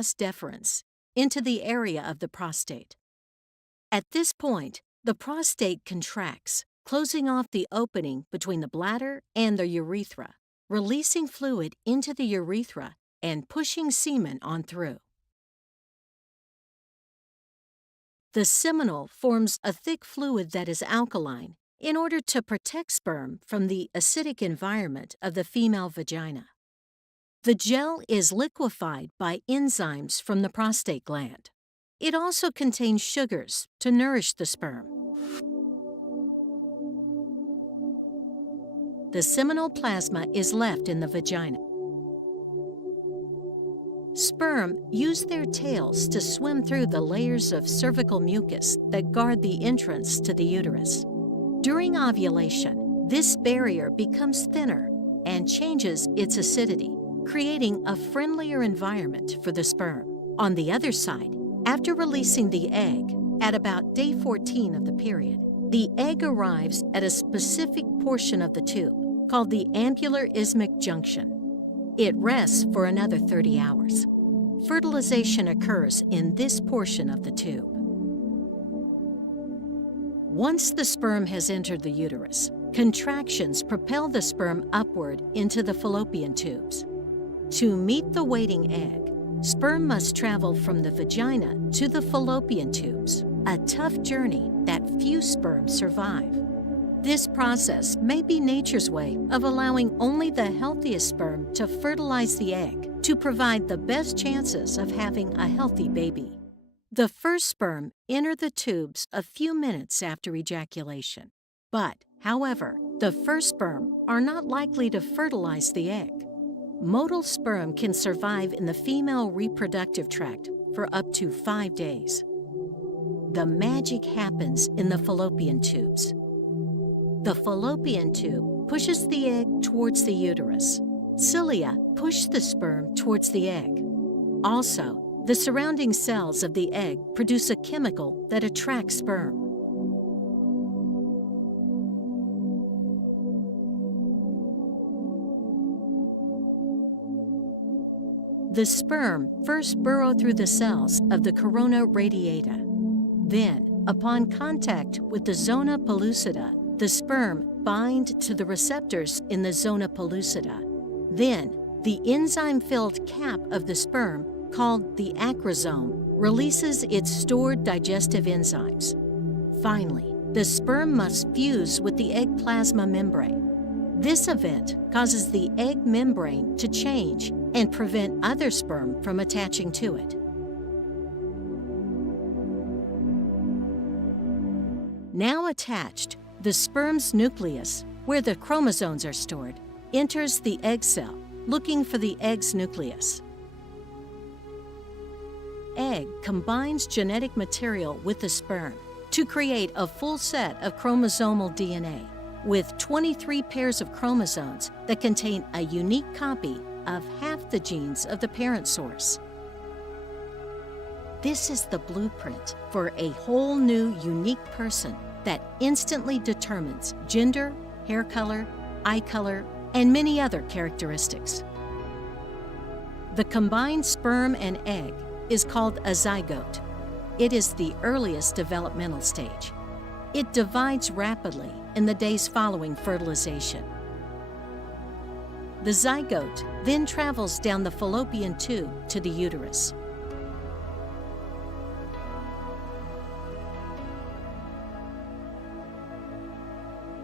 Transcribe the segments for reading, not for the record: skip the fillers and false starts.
vas deferens into the area of the prostate. At this point, the prostate contracts, closing off the opening between the bladder and the urethra, releasing fluid into the urethra and pushing semen on through. The seminal forms a thick fluid that is alkaline in order to protect sperm from the acidic environment of the female vagina. The gel is liquefied by enzymes from the prostate gland. It also contains sugars to nourish the sperm. The seminal plasma is left in the vagina. Sperm use their tails to swim through the layers of cervical mucus that guard the entrance to the uterus. During ovulation, this barrier becomes thinner and changes its acidity, creating a friendlier environment for the sperm. On the other side, after releasing the egg, at about day 14 of the period, the egg arrives at a specific portion of the tube called the ampular isthmic junction. It rests for another 30 hours. Fertilization occurs in this portion of the tube. Once the sperm has entered the uterus, contractions propel the sperm upward into the fallopian tubes. To meet the waiting egg, sperm must travel from the vagina to the fallopian tubes, a tough journey that few sperm survive. This process may be nature's way of allowing only the healthiest sperm to fertilize the egg to provide the best chances of having a healthy baby. The first sperm enter the tubes a few minutes after ejaculation. However, the first sperm are not likely to fertilize the egg. Motile sperm can survive in the female reproductive tract for up to 5 days. The magic happens in the fallopian tubes. The fallopian tube pushes the egg towards the uterus. Cilia push the sperm towards the egg. Also, the surrounding cells of the egg produce a chemical that attracts sperm. The sperm first burrow through the cells of the corona radiata. Then, upon contact with the zona pellucida, the sperm bind to the receptors in the zona pellucida. Then, the enzyme-filled cap of the sperm, called the acrosome, releases its stored digestive enzymes. Finally, the sperm must fuse with the egg plasma membrane. This event causes the egg membrane to change and prevent other sperm from attaching to it. Now attached, the sperm's nucleus, where the chromosomes are stored, enters the egg cell, looking for the egg's nucleus. Egg combines genetic material with the sperm to create a full set of chromosomal DNA with 23 pairs of chromosomes that contain a unique copy of half the genes of the parent source. This is the blueprint for a whole new, unique person that instantly determines gender, hair color, eye color, and many other characteristics. The combined sperm and egg is called a zygote. It is the earliest developmental stage. It divides rapidly in the days following fertilization. The zygote then travels down the fallopian tube to the uterus.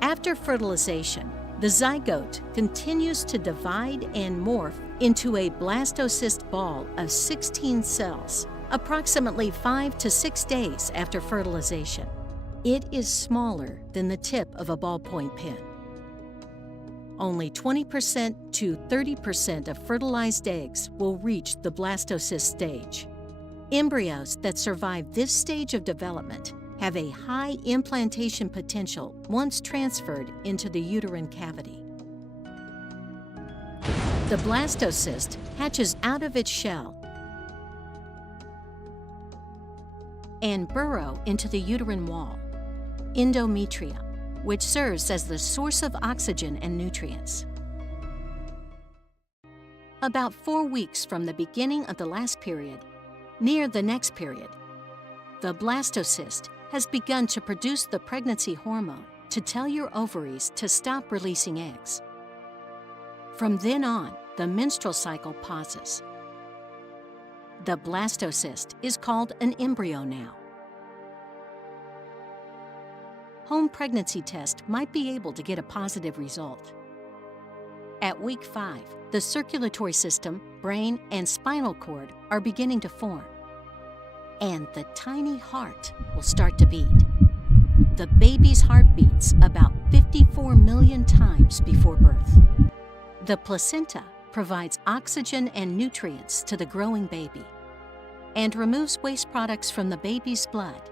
After fertilization, the zygote continues to divide and morph into a blastocyst ball of 16 cells, approximately 5 to 6 days after fertilization. It is smaller than the tip of a ballpoint pen. Only 20% to 30% of fertilized eggs will reach the blastocyst stage. Embryos that survive this stage of development have a high implantation potential once transferred into the uterine cavity. The blastocyst hatches out of its shell and burrow into the uterine wall, endometrium, which serves as the source of oxygen and nutrients. about 4 weeks from the beginning of the last period, near the next period, the blastocyst has begun to produce the pregnancy hormone to tell your ovaries to stop releasing eggs. From then on, the menstrual cycle pauses. The blastocyst is called an embryo now. Home pregnancy test might be able to get a positive result. At week 5, the circulatory system, brain, and spinal cord are beginning to form, and the tiny heart will start to beat. The baby's heart beats about 54 million times before birth. The placenta provides oxygen and nutrients to the growing baby and removes waste products from the baby's blood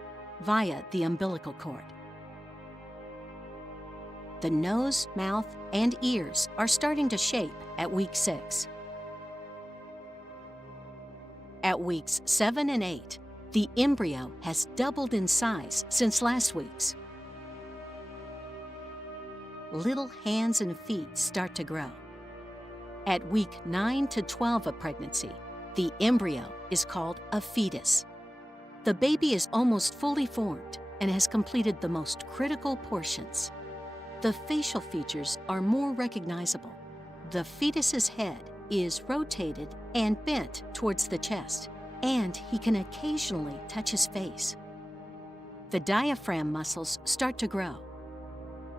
via the umbilical cord. The nose, mouth, and ears are starting to shape at week 6. At weeks 7 and 8, the embryo has doubled in size since last week's. Little hands and feet start to grow. At week 9 to 12 of pregnancy, the embryo is called a fetus. The baby is almost fully formed and has completed the most critical portions. The facial features are more recognizable. The fetus's head is rotated and bent towards the chest, and he can occasionally touch his face. The diaphragm muscles start to grow.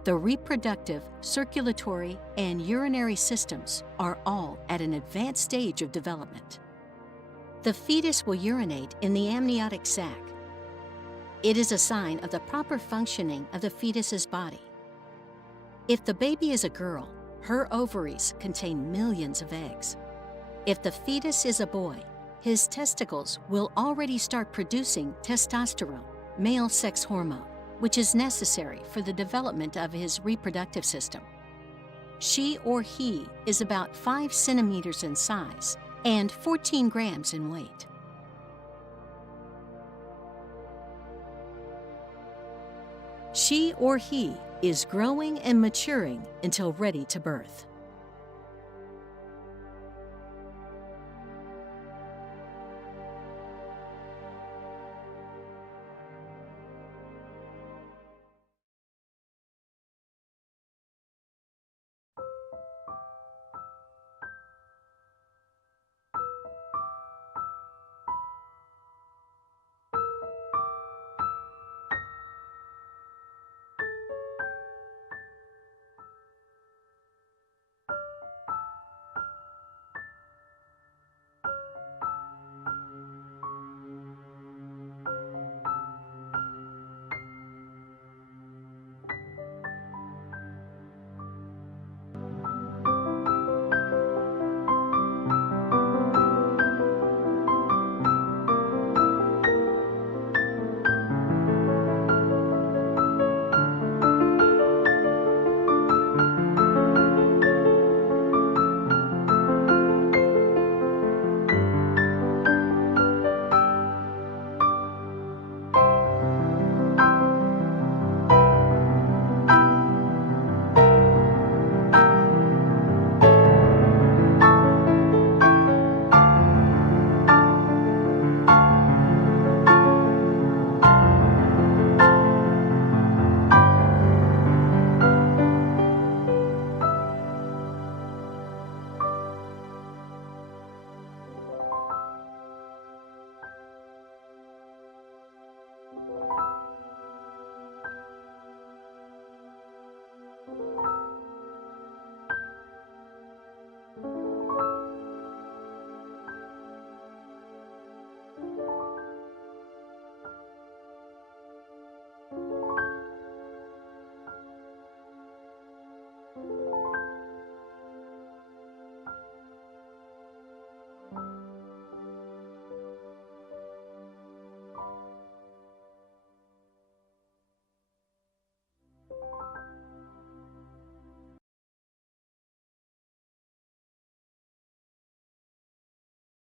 The reproductive, circulatory, and urinary systems are all at an advanced stage of development. The fetus will urinate in the amniotic sac. It is a sign of the proper functioning of the fetus's body. If the baby is a girl, her ovaries contain millions of eggs. If the fetus is a boy, his testicles will already start producing testosterone, male sex hormone, which is necessary for the development of his reproductive system. She or he is about 5 centimeters in size and 14 grams in weight. She or he is growing and maturing until ready to birth.